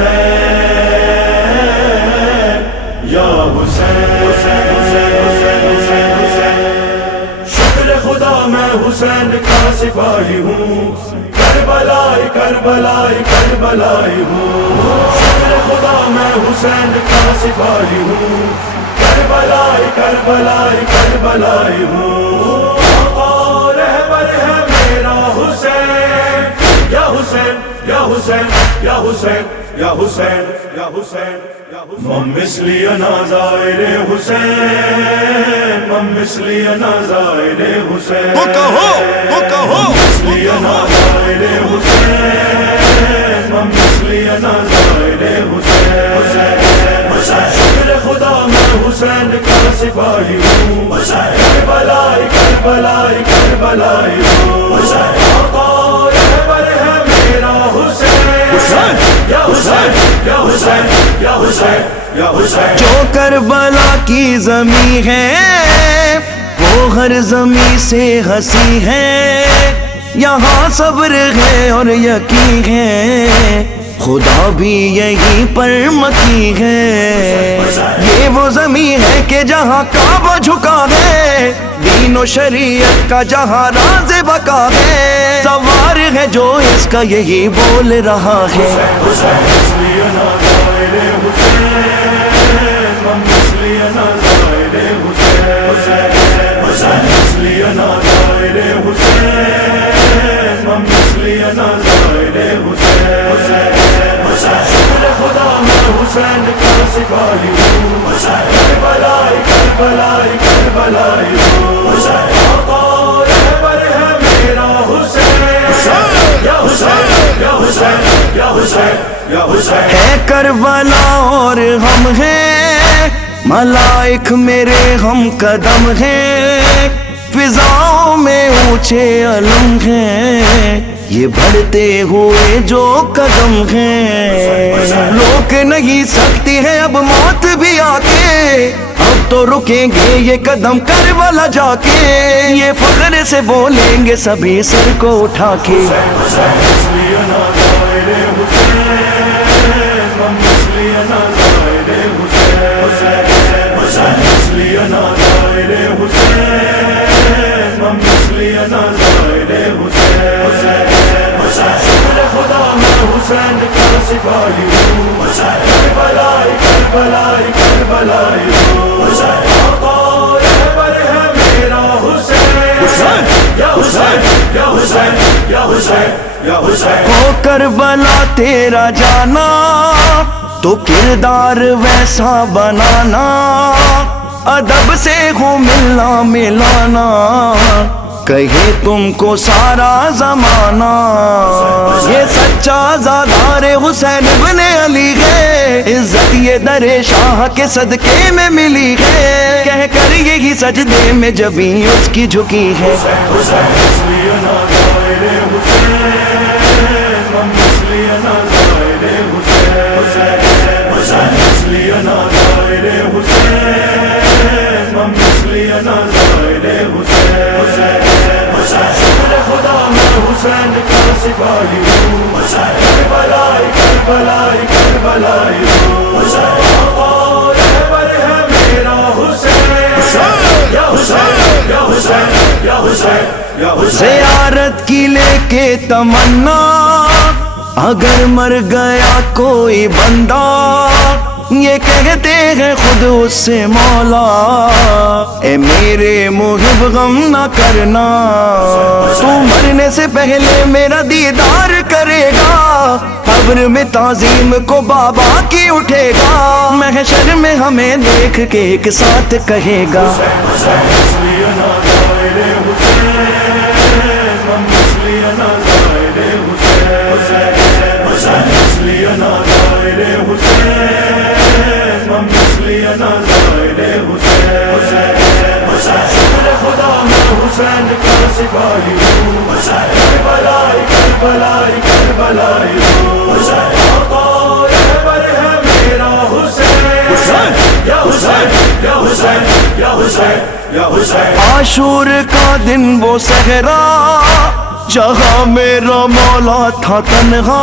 حسین یا حسین شکر خدا میں حسین کا سپاہی ہوں کربلائی کربلائی کربلائی ہوں شکر خدا میں حسین کا سپاہی ہوں کربلائی کربلائی کربلائی ہوں رہبر ہے میرا حسین یا حسین یا حسین یا حسین یا حسین یا حسین من مثلی نازائر حسین من مثلی نازائر حسین تو کہو مثلی نازائر حسین من مثلی نازائر حسین شکر خدا میں حسین کا سپاہی ہوں کربلائی کربلائی کربلائی ہوں رہبر ہے میرا حسین یا حسین یا حسین یا حسین یا حسین جو کربلا کی زمین ہے وہ ہر زمین سے ہنسی ہے یہاں صبر ہے اور یقین ہے خدا بھی یہی پر مکی ہے یہ وہ زمین ہے کہ جہاں کعبہ جھکا ہے دین و شریعت کا جہاں راز بقا ہے سوار ہے جو اس کا یہی بول رہا ہے حسین کا سپاہی ہوں کربلائی کربلائی کربلائی ہوں رہبر ہے میرا حسین یا حسین یا حسین یا حسین یا حسین ہے کربلا اور ہم ہیں ملائک میرے ہم قدم ہیں فضاؤں میں اونچے علم ہیں یہ بڑھتے ہوئے جو قدم ہیں روک نہیں سکتی ہے اب موت بھی آ کے اب تو رکیں گے یہ قدم کربلا جا کے یہ فخر سے بولیں گے سبھی سر کو اٹھا کے حسین کا سپاہی ہوں کربلائی کربلائی کربلائی ہوں رہبر ہے میرا حسین یا حسین یا حسین یا حسین یا حسین ہو کربلا تیرا جانا تو کردار ویسا بنانا ادب سے ہو ملنا ملانا کہے تم کو سارا زمانہ یہ سچا زادار حسین ابن علی ہے عزت یہ در شاہ کے صدقے میں ملی ہے کہہ کر یہی سجدے میں جبیں اس کی جھکی ہے حسین کا سپاہی ہوں کربلائی کربلائی کربلائی ہوں رہبر ہے میرا حسین یا حسین یا حسین یا حسین یا حسین زیارت کی لے کے تمنا اگر مر گیا کوئی بندہ یہ کہتے ہیں خود اس سے مولا اے میرے محب غم نہ کرنا تو مرنے سے پہلے میرا دیدار کرے گا قبر میں تعظیم کو بابا کی اٹھے گا محشر میں ہمیں دیکھ کے ایک ساتھ کہے گا حسین کا سپاہی ہوں کربلائی کربلائی کربلائی ہوں رہبر ہے میرا حسین یا حسین یا حسین یا حسین یا حسین عاشور کا دن وہ صحرا جہاں میرا مولا تھا تنہا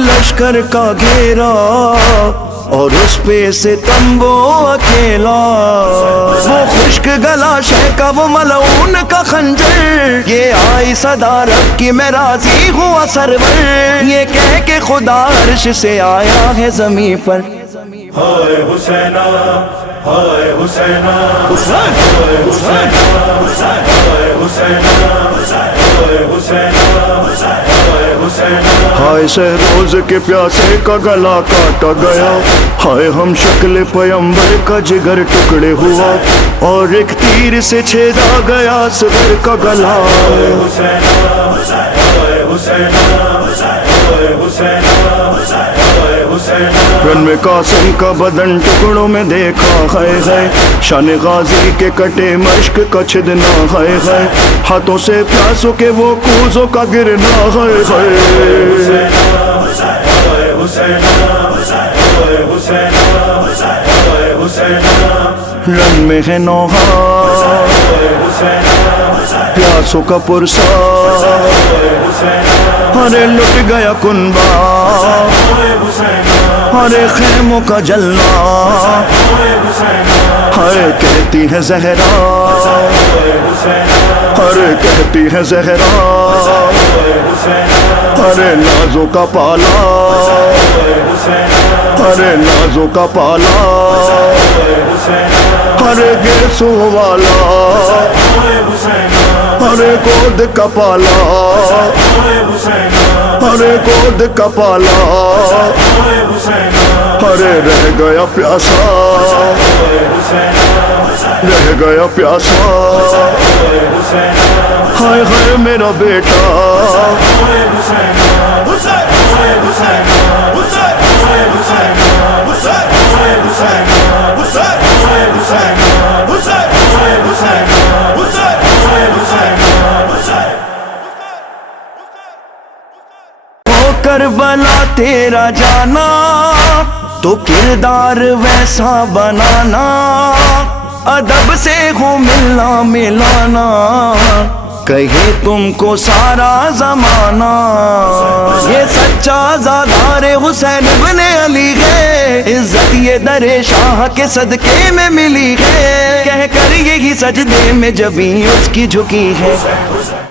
لشکر کا گھیرا اور اس پہ ستم وہ اکیلا، وہ خشک گلا شہ کا وہ ملعون کا خنجر، یہ آئی صدا رب کی میں راضی ہوا سرور، یہ کہہ کہ خدا عرش سے آیا ہے زمین پر، ہائے حسینہ ہائے حسینہ ہائے حسینہ ہائے حسینہ ہائے حسینہ ہائے حسینہ، ہائے سے روز کے پیاسے کا گلا کاٹا گیا، ہائے ہم شکل پیمبر کا جگر ٹکڑے ہوا، اور ایک تیر سے چھیدا گیا صغر کا گلا، ہائے حسینہ ہائے حسینہ ہائے حسینہ ہائے حسینہ، رن میں قاسم کا بدن ٹکڑوں میں دیکھا ہے، شان غازی کے کٹے مشک کا چھدنا ہے، ہاتھوں سے پیاسوں کے وہ کوزوں کا گرنا ہے، حسینہ ہائے حسینہ ہائے حسینہ ہائے حسینہ، رن میں ہے نوحہ ہائے حسینہ پیاسوں کا پرسا، ہائے حسینہ ارے لٹ گیا کنبا، ہائے حسینہ ارے خیموں کا جلنا، ہائے حسینہ ارے کہتی ہے زہرا، ہائے حسینہ ارے کہتی ہے زہرا، ہائے حسینہ ارے نازوں کا پالا، ہائے حسینہ ارے نازوں کا پالا، ہائے حسینہ ارے گیسوں والا، ہائے حسینہ ارے گود کا پالا، ہائے حسینہ ارے گود کا پالا، ہائے حسینہ ارے رہ گیا پیاسا، ہائے حسینہ رہ گیا پیاسا، ہائے حسینہ ہائے ہائے میرا بیٹا، ہائے حسینہ ہائے حسینہ ہائے حسینہ ہائے حسینہ ہائے حسینہ ہائے حسینہ ہائے حسینہ، ہو کربلا تیرا جانا تو کردار ویسا بنانا، ادب سے ہو ملنا ملانا، کہے تم کو سارا زمانہ، یہ سچا زادار حسین ابن علی ہے، عزت یہ در شاہ کے صدقے میں ملی ہے، کہہ کر یہی سجدے میں جبیں اس کی جھکی ہے،